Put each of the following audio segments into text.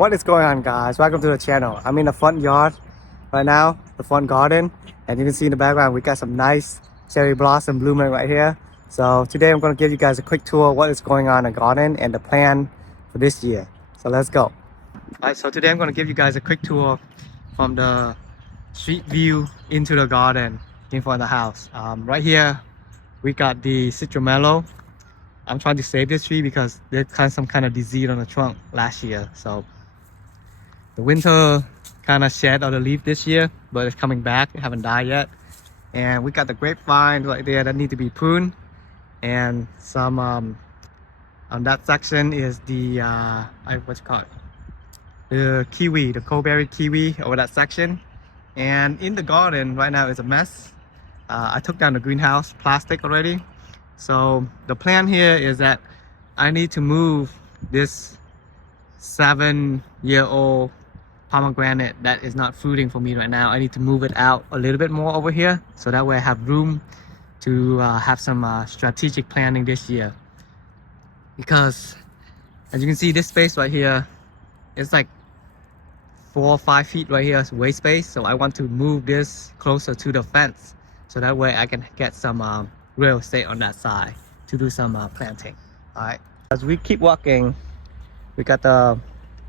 What is going on, guys? Welcome to the channel. I'm in the front yard right now, the front garden, and you can see in the background we got some nice cherry blossom blooming right here. So today I'm going to give you guys a quick tour of what is going on in the garden and the plan for this year. So let's go. Alright, so today I'm going to give you guys a quick tour from the street view into the garden in front of the house. Right here we got the citrumelo. I'm trying to save this tree because there's some kind of disease on the trunk last year. So the winter kind of shed all the leaf this year, but it's coming back. It haven't died yet. And we got the grapevine right there that need to be pruned. And some on that section is the what's it called? The kiwi, the cold-berry kiwi over that section. And in the garden right now is a mess. I took down the greenhouse plastic already. So the plan here is that I need to move this 7-year-old pomegranate that is not fruiting for me right now. I need to move it out a little bit more over here, so that way I have room to have some strategic planning this year. Because as you can see, this space right here, it's like 4 or 5 feet right here is waste space. So I want to move this closer to the fence, so that way I can get some real estate on that side to do some planting. All right, as we keep walking, we got the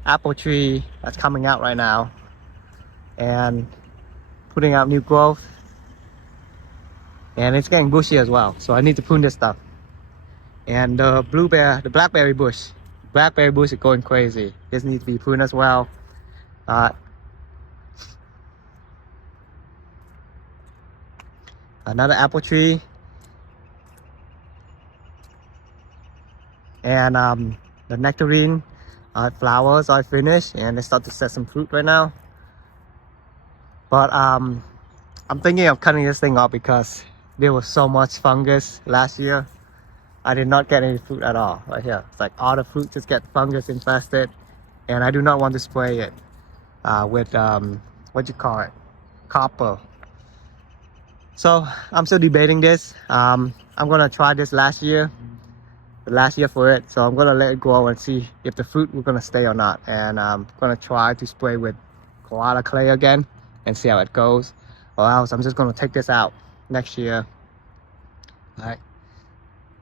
apple tree that's coming out right now and putting out new growth, and it's getting bushy as well, so I need to prune this stuff. And the blackberry bush is going crazy. This needs to be pruned as well. Another apple tree, and the nectarine flowers are finished and they start to set some fruit right now. But I'm thinking of cutting this thing off because there was so much fungus last year. I did not get any fruit at all right here. It's like all the fruit just get fungus infested, and I do not want to spray it with what you call it, copper. So I'm still debating this. I'm gonna try this last year for it, so I'm gonna let it go and see if the fruit will gonna stay or not. And I'm gonna try to spray with koala clay again and see how it goes, or else I'm just gonna take this out next year. All right,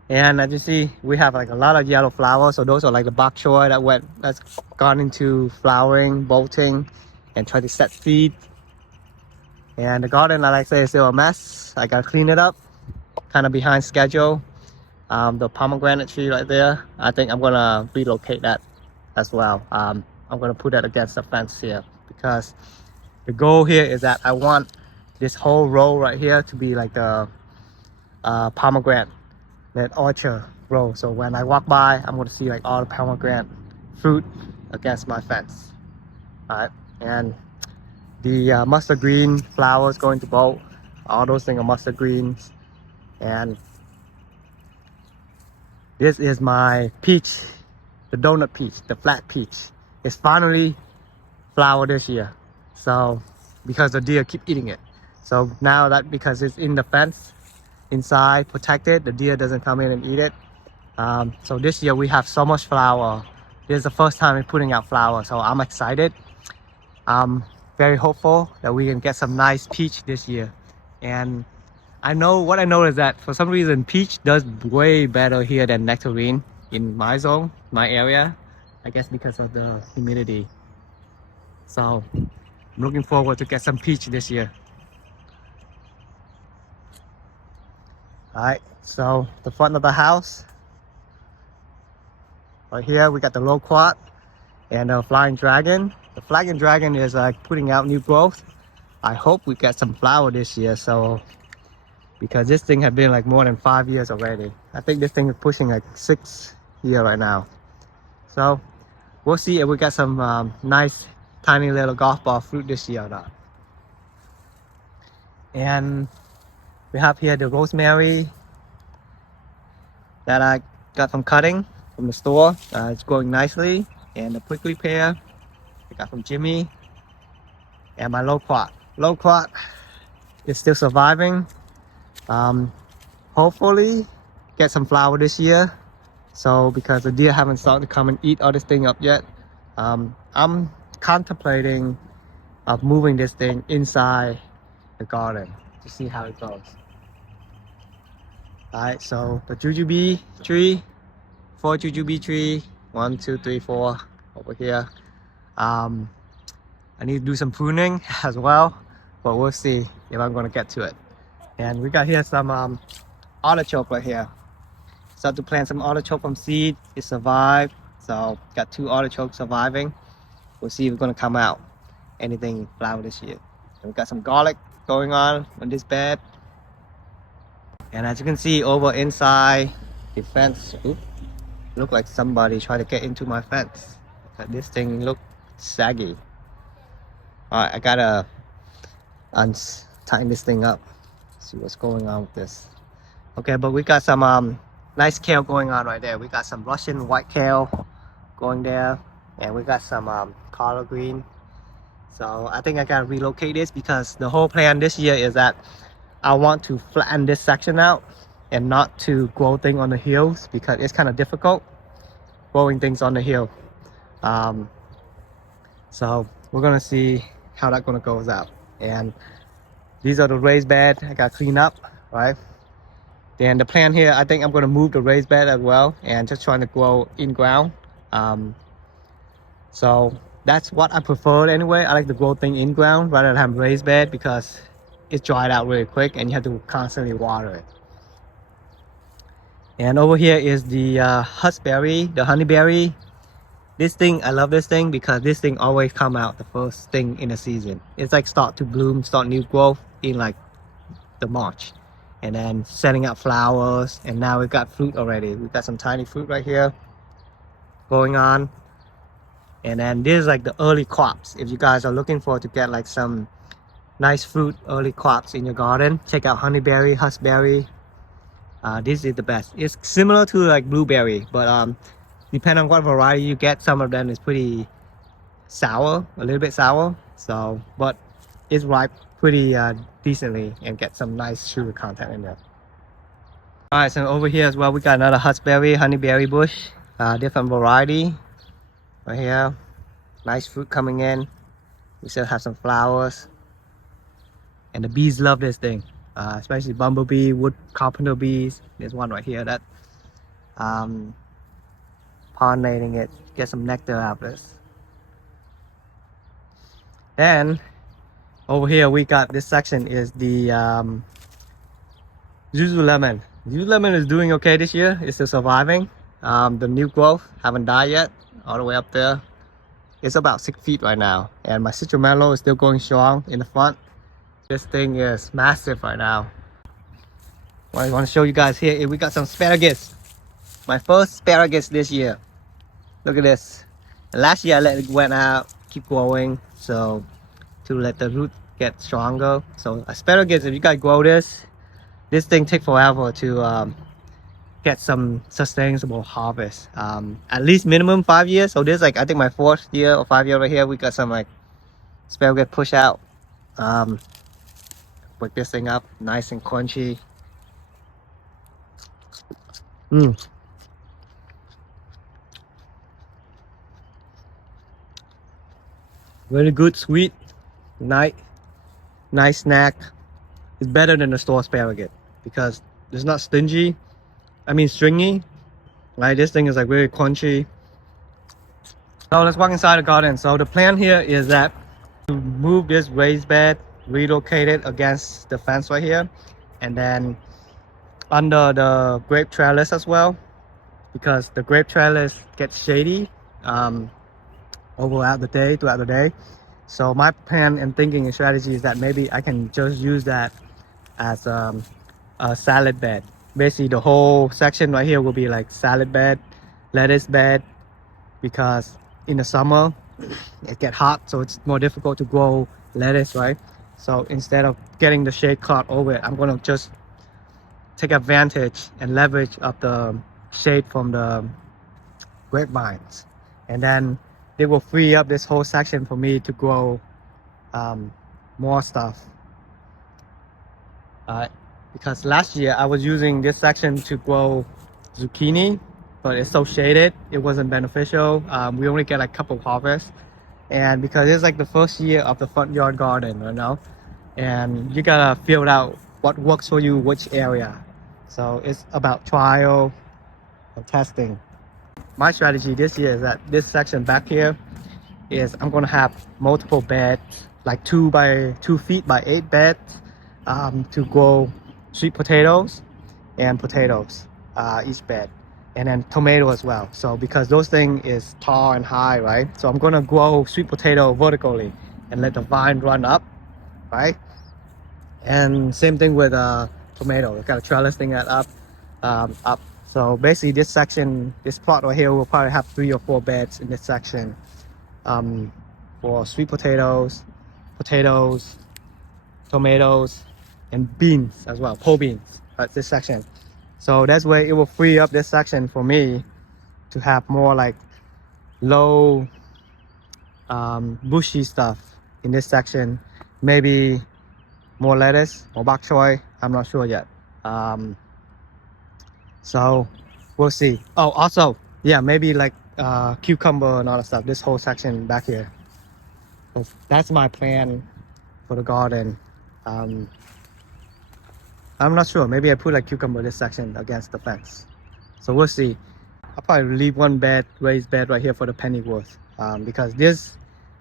and as you see, we have like a lot of yellow flowers, so those are like the bok choy that's gone into flowering, bolting, and try to set seed. And the garden, like I say, is still a mess. I gotta clean it up, kind of behind schedule. The pomegranate tree right there, I think I'm gonna relocate that as well. I'm gonna put that against the fence here, because the goal here is that I want this whole row right here to be like the pomegranate orchard row. So when I walk by, I'm gonna see like all the pomegranate fruit against my fence. All right, and the mustard green flowers going to bolt. All those things are mustard greens. And this is my peach, the donut peach, the flat peach. It's finally flowered this year. So, because the deer keep eating it. So now that, because it's in the fence, inside, protected, the deer doesn't come in and eat it. So this year we have so much flower. This is the first time we're putting out flower, so I'm excited. I'm very hopeful that we can get some nice peach this year. And I know is that for some reason peach does way better here than nectarine in my zone, my area. I guess because of the humidity. So I'm looking forward to get some peach this year. Alright, so the front of the house. Right here we got the loquat and the flying dragon. The flying dragon is like putting out new growth. I hope we get some flower this year, so because this thing has been like more than 5 years already. I think this thing is pushing like 6 years right now. So we'll see if we get some nice tiny little golf ball fruit this year or not. And we have here the rosemary that I got from cutting from the store. It's growing nicely. And the prickly pear I got from Jimmy. And my loquat. Loquat is still surviving. Hopefully get some flower this year. So because the deer haven't started to come and eat all this thing up yet, I'm contemplating of moving this thing inside the garden to see how it goes. Alright, so the jujube tree, 4 jujube tree, 1, 2, 3, 4 over here. I need to do some pruning as well, but we'll see if I'm gonna get to it. And we got here some artichoke right here. Start to plant some artichoke from seed. It survived, so got 2 artichokes surviving. We'll see if it's gonna come out anything flower this year. And we got some garlic going on this bed. And as you can see over inside the fence, look like somebody tried to get into my fence. This thing look saggy. Alright, I gotta tighten this thing up. See what's going on with this. Okay, but we got some nice kale going on right there. We got some Russian white kale going there, and we got some collard green. So I think I gotta relocate this because the whole plan this year is that I want to flatten this section out and not to grow things on the hills because it's kind of difficult growing things on the hill. So we're gonna see how that gonna goes out. And these are the raised bed I gotta clean up, right? Then the plan here, I think I'm gonna move the raised bed as well and just trying to grow in ground. So that's what I prefer anyway. I like to grow things in ground rather than have raised bed because it dried out really quick and you have to constantly water it. And over here is the huckberry, the honeyberry. This thing, I love this thing because this thing always come out the first thing in the season. It's like start to bloom, start new growth in like the March. And then setting up flowers, and now we've got fruit already. We've got some tiny fruit right here going on. And then this is like the early crops. If you guys are looking for to get like some nice fruit early crops in your garden, check out honeyberry, huckberry. This is the best. It's similar to like blueberry, but depending on what variety you get, some of them is pretty sour, a little bit sour. So, but it's ripe pretty decently and get some nice sugar content in there. All right, so over here as well, we got another huckberry, honeyberry bush, different variety right here. Nice fruit coming in. We still have some flowers. And the bees love this thing, especially bumblebee, wood carpenter bees. There's one right here that pollinating it, get some nectar out of this. Then over here we got this section is the yuzu lemon. Yuzu lemon is doing okay this year. It's still surviving. The new growth haven't died yet, all the way up there. It's about 6 feet right now, and my citrumelo is still going strong in the front. This thing is massive right now. What I want to show you guys here is we got some asparagus. My first asparagus this year. Look at this. And last year I let it went out, keep growing, so to let the root get stronger. So asparagus, if you guys grow this thing take forever to get some sustainable harvest. At least minimum 5 years. So this is like I think my 4th year or 5 year right here. We got some like asparagus push out. Put this thing up nice and crunchy. Really good, sweet, nice snack. It's better than the store asparagus because it's not stingy. I mean stringy. Right, this thing is like really crunchy. So let's walk inside the garden. So the plan here is that to move this raised bed, relocate it against the fence right here, and then under the grape trellis as well, because the grape trellis gets shady throughout the day. So my plan and thinking and strategy is that maybe I can just use that as a salad bed. Basically the whole section right here will be like salad bed, lettuce bed, because in the summer it gets hot, so it's more difficult to grow lettuce, right? So instead of getting the shade cloth over it, I'm gonna just take advantage and leverage of the shade from the grapevines, and then it will free up this whole section for me to grow more stuff. Because last year I was using this section to grow zucchini, but it's so shaded it wasn't beneficial. We only get like a couple harvests, and because it's like the first year of the front yard garden, you know, and you gotta figure out what works for you, which area. So it's about trial and testing. My strategy this year is that this section back here is I'm gonna have multiple beds, like 2 by 2 feet by 8 beds, to grow sweet potatoes and potatoes, each bed, and then tomato as well. So because those things is tall and high, right? So I'm gonna grow sweet potato vertically and let the vine run up, right? And same thing with tomato. I got a trellis thing that up. So basically this section, this plot right here will probably have 3 or 4 beds in this section, for sweet potatoes, tomatoes, and beans as well, pole beans. That's this section. So that's where it will free up this section for me to have more like low bushy stuff in this section. Maybe more lettuce or bok choy, I'm not sure yet. So we'll see. Oh, also, yeah, maybe like cucumber and all that stuff, this whole section back here. That's my plan for the garden. I'm not sure, maybe I put like cucumber this section against the fence. So we'll see. I'll probably leave one bed, raised bed right here for the pennyworth, because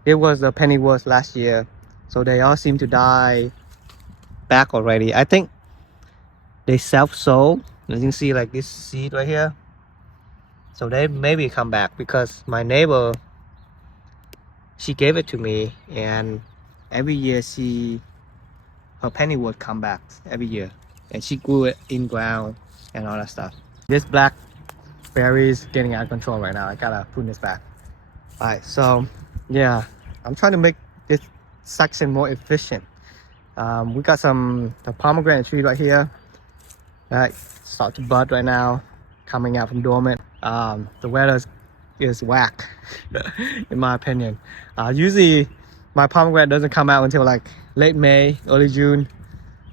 it was a pennyworth last year, so they all seem to die back already. I think they self-sow. As you can see, like this seed right here, so they maybe come back because my neighbor, she gave it to me, and every year her pennyworth come back every year, and she grew it in ground and all that stuff. This blackberry is getting out of control right now. I gotta prune this back. All right, so yeah, I'm trying to make this section more efficient. We got the pomegranate tree right here that start to bud right now, coming out from dormant. The weather is whack in my opinion. Usually my pomegranate doesn't come out until like late May, early June,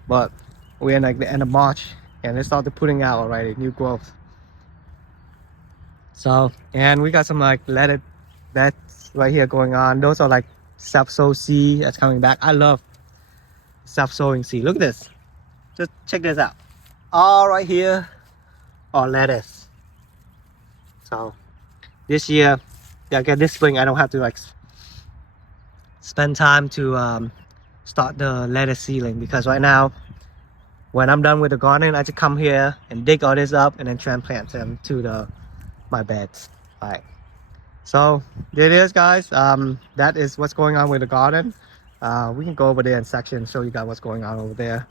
but we're in like the end of March and it started putting out already, new growth. So, and we got some like lettuce beds right here going on. Those are like self-sow seed that's coming back. I love self-sowing seed. Look at this, just check this out. All right here are lettuce. So this year, again, this spring, I don't have to like spend time to start the lettuce seedling, because right now when I'm done with the garden, I just come here and dig all this up and then transplant them to my beds. All right, so there it is, guys. That is what's going on with the garden. We can go over there in section, show you guys what's going on over there,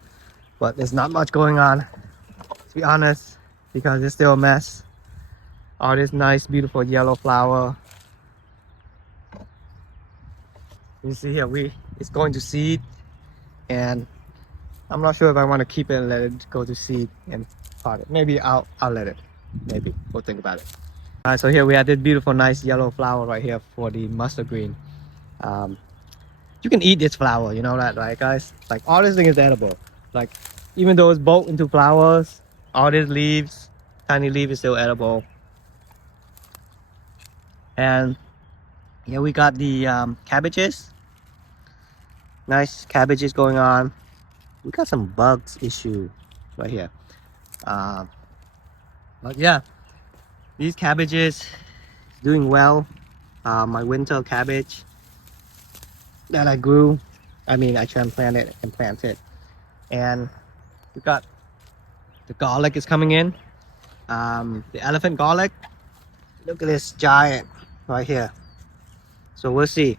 but there's not much going on, to be honest, because it's still a mess. All this nice beautiful yellow flower, you see here, it's going to seed, and I'm not sure if I want to keep it and let it go to seed and pot it. Maybe I'll let it. Maybe we'll think about it. All right, so here we have this beautiful nice yellow flower right here for the mustard green. You can eat this flower, you know that, right, guys? Like all this thing is edible. Like even though it's bulked into flowers, all these leaves, tiny leaf, is still edible. And here we got the cabbages. Nice cabbages going on. We got some bugs issue right here. But yeah, these cabbages doing well. My winter cabbage that I grew, I transplanted and planted. And we got the garlic is coming in. The elephant garlic. Look at this giant right here. So we'll see.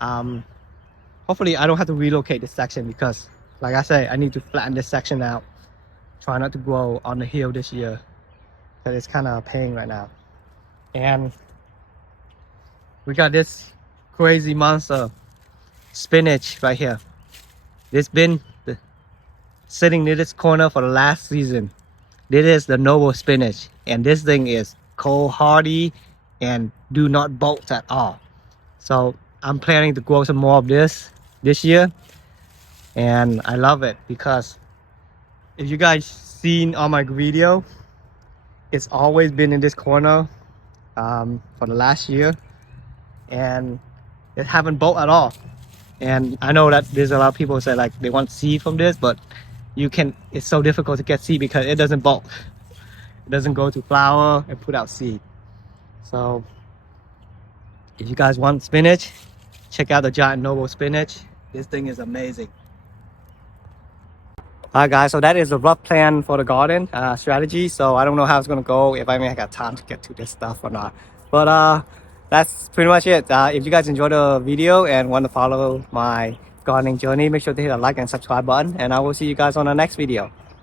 Hopefully I don't have to relocate this section, because like I say, I need to flatten this section out. Try not to grow on the hill this year, because it's kind of a pain right now. And we got this crazy monster spinach right here. It's been sitting near this corner for the last season. This is the noble spinach, and this thing is cold hardy and do not bolt at all. So I'm planning to grow some more of this year, and I love it, because if you guys seen all my video, it's always been in this corner for the last year, and it haven't bulked at all. And I know that there's a lot of people say like they want seed from this, but it's so difficult to get seed because it doesn't bulk. It doesn't go to flower and put out seed. So if you guys want spinach, check out the giant noble spinach. This thing is amazing. Alright guys, so that is a rough plan for the garden strategy. So I don't know how it's gonna go, if I got time to get to this stuff or not. But that's pretty much it. If you guys enjoyed the video and want to follow my gardening journey, make sure to hit the like and subscribe button, and I will see you guys on the next video.